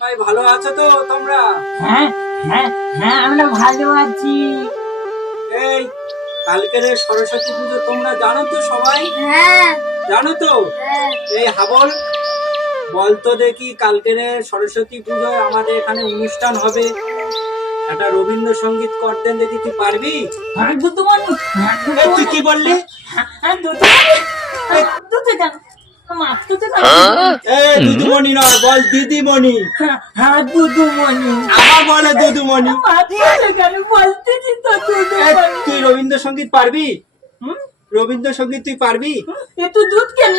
ভাই ভালো আছো তো তোমরা? হ্যাঁ হ্যাঁ হ্যাঁ আমরা ভালো আছি। এই কালকের সরস্বতী পুজো তোমরা জানো তো সবাই? হ্যাঁ। জানো তো? হ্যাঁ। এই হাবল বলতো দেখি কালকের সরস্বতী পুজোয় আমাদের এখানে অনুষ্ঠান হবে। একটা রবীন্দ্রসঙ্গীত করতেন দেখি তুই পারবি? হ্যাঁ হ্যাঁ তুই কি বললি? হ্যাঁ দুধুমণি হ্যাঁ, দুদুমণি নয় বল দিদিমণি। হ্যাঁ, হ্যাঁ আবার বলে দুদুমণি। তুই রবীন্দ্রসঙ্গীত পারবি? হুম? রবীন্দ্রসঙ্গীত তুই পারবি? এ তো দুধ কেন?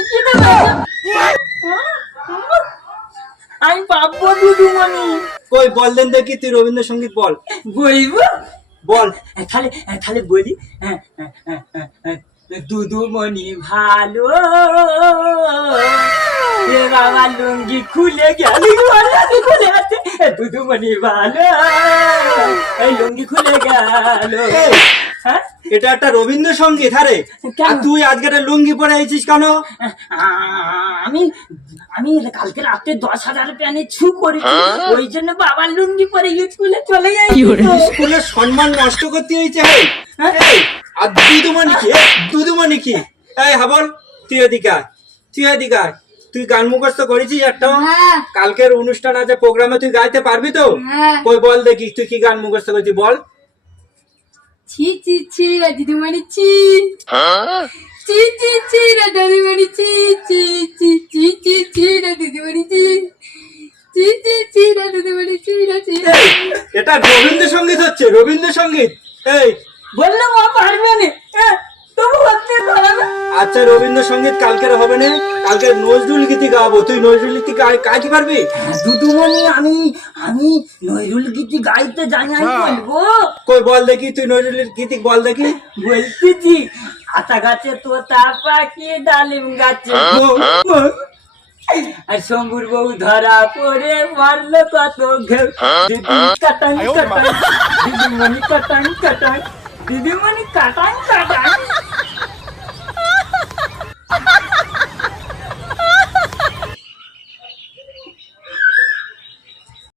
আমি পাবো দুধুমণি কই বল দেন দেখি তুই রবীন্দ্রসঙ্গীত বল। বলব বল। তাহলে তাহলে বলি। দুদুমণি ভালো। এ বাবা লুঙ্গি খুলে গেল খুলে আছে দুদুমণি ভালো। এই লুঙ্গি খুলে গেল। হ্যাঁ? এটা একটা রবীন্দ্রসঙ্গীত আরে। তুই আজকে লুঙ্গি পরে আইছিস কেন? আমি আমি কালকে রাতে দশ হাজার প্যানে ছু করেছি ওই জন্য বাবার লুঙ্গি পরে স্কুলে চলে যাই। স্কুলের সম্মান নষ্ট করতে হয়েছে হে এই, আর দুদুমণি কি? দুদুমণি কি? এই হাবল তুই এদিকে আয়, তুই এদিকে তুই গান মুখস্থ করেছিস একটা? হ্যাঁ। কালকের অনুষ্ঠান আছে প্রোগ্রামে তুই গাইতে পারবি তো? হ্যাঁ। কই বল দেখি তুই কি গান মুখস্থ করেছিস বল। ছি ছি ছি রে দিদিমণি ছি ছি ছি ছি রে দিদিমণি ছি ছি ছি ছি ছি ছি রে দিদিমণি ছি ছি ছি ছি রে দিদিমণি ছি রে ছি এটা রবীন্দ্রসঙ্গীত হচ্ছে রবীন্দ্রসঙ্গীত। এই। বললে মা পারবে না হ্যাঁ, তবু করতে পারবে আচ্ছা রবীন্দ্রসঙ্গীত কালকের হবে না? কালকে নজরুল গীতি গাবো। তুই নজরুল গীতি গাই- গাইতে পারবি? দুদুমণি আমি আমি নৈরুল গীতি গাইতে জানি আমি বলব। কই বল দেখি তুই নজরুল গীতি বল দেখি। বলতেছি আতা গাছে তোতা পাখি ডালিম গাছে বল। আর শম্ভুর বউ ধরা পড়ে মারলো কত ঘেউ। দিদি কাটাং কাটাং দিদিমণি কাটাং কাটাং। দিদিমণি কাটাং কাটাং।